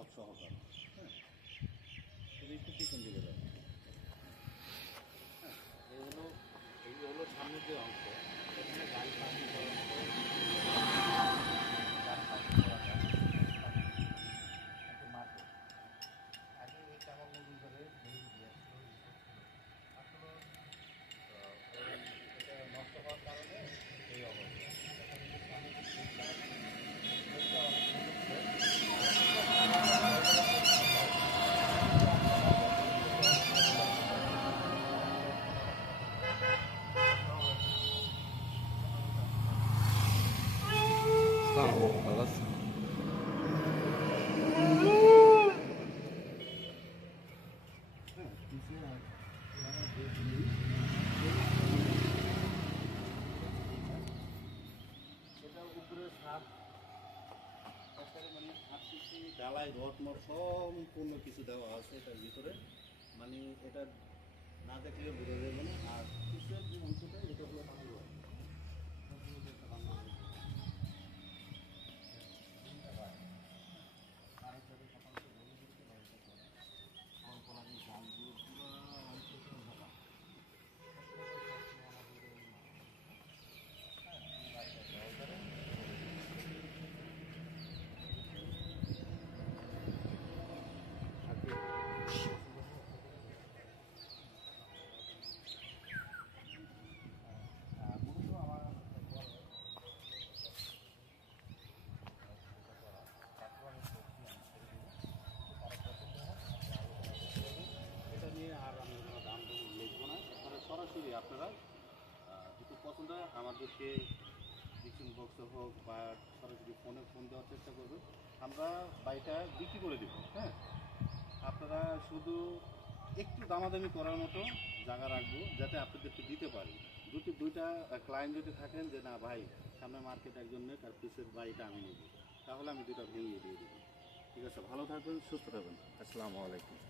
সব সহকার। হ্যাঁ, তবে একটু পিছন দিকে যাবে। হ্যাঁ, এই হলো সামনের যে অংশ, এখানে গাড়ি পার্কিং করার মতো গাড়ি পার্কিং করা যায়। মাঠে আগে এই চামল নদী করে ভেঙে দিয়ে আসলে এটা নষ্ট হওয়ার কারণে এই অবস্থা। خلاص এটা উপরে ছাদ মানে আরসিসি ঢালাই রড মড সম্পূর্ণ কিছু দেওয়া আছে এটার ভিতরে, মানে এটা না দেখলে বোঝা যাবে না। আর পিছের যে অংশটা এটা হলো বাংলো। সরাসরি আপনারা যদি পছন্দ হয় আমাদেরকে ডিসক্রিপশন বক্সে হোক বা সরাসরি ফোনে ফোন দেওয়ার চেষ্টা করবেন, আমরা বাড়িটা বিক্রি করে দেব। হ্যাঁ, আপনারা শুধু একটু দামাদামি করার মতো জায়গা রাখবো যাতে আপনাদেরকে দিতে পারি। দুইটা ক্লায়েন্ট যদি থাকেন যে না ভাই সামনে মার্কেট একজন নেই তার পিসের বাড়িটা আমি নেব, তাহলে আমি দুটা ভেঙে দিয়ে দেবো। ঠিক আছে, ভালো থাকবেন, সুস্থ থাকবেন। আসসালামু আলাইকুম।